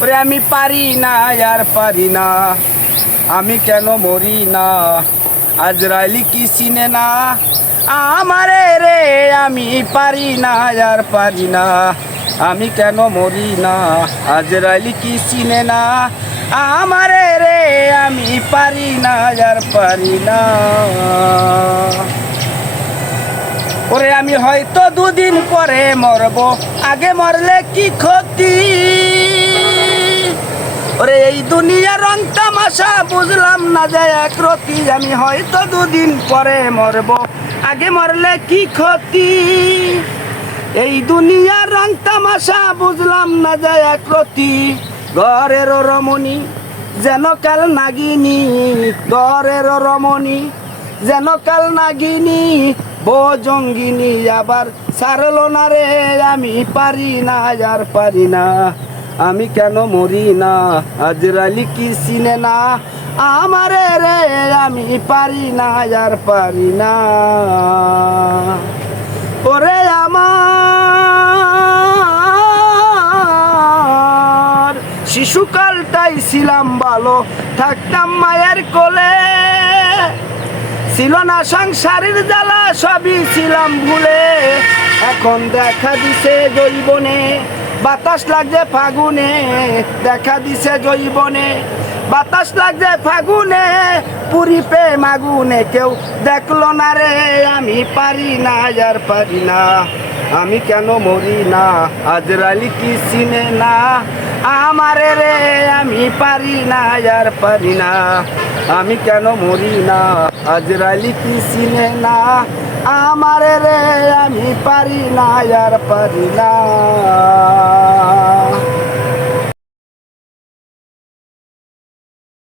ওরে আমি পারি না আর পারি না, আমি কেন মরি না, আজরাইলি কি চিনে না আমারে রে, আমি পারি না আর পারি না, আমি কেন মরি না, আজরাইলি কি চিনে না আমারে রে, আমি পারি না আর পারি না। ওরে আমি হয়তো দুদিন পরে মরবো, আগে মরলে কি ক্ষতি, ওরে এই দুনিয়ার রং তামাশা বুঝলাম না যায় একরতি, আমি হয়তো দুদিন পরে মরবো, আগে মরলে কি ক্ষতি, এই দুনিয়ার রং তামাশা বুঝলাম না যায় একরতি, ঘরের রমণী যেন কাল নাগিনী, ঘরের রমণী যেন কাল নাগিনী, বজঙ্গিনী আবার সারলো না রে, আমি পারি না আর পারি না, আমি কেন মরি না, আজরাইলি কি চিনে না আমারে রে, আমি পারি না আর পারি না। ওরে আমার শিশুকালটাই ছিলাম ভালো, থাকতাম মায়ের কোলে, ছিল না সংসারের জ্বালা, সবই ছিলাম ভুলে, এখন দেখা দিছে জৈবনে, বাতাস লাগছে ফাগুনে, দেখা দিছে জৈবনে, বাতাস লাগছে ফাগুনে, পুরি পে মাগুনে, কেউ দেখলো না রে, আমি পারি না আর পারি না, আমি কেন মরি না, আজরাইলি কি চিনে না আমারে রে, আমি পারি না আর পারি না, আমি কেন মরি না, আজরাইলি কি চিনে না আমারে রে, আমি পারি না আর পারি না।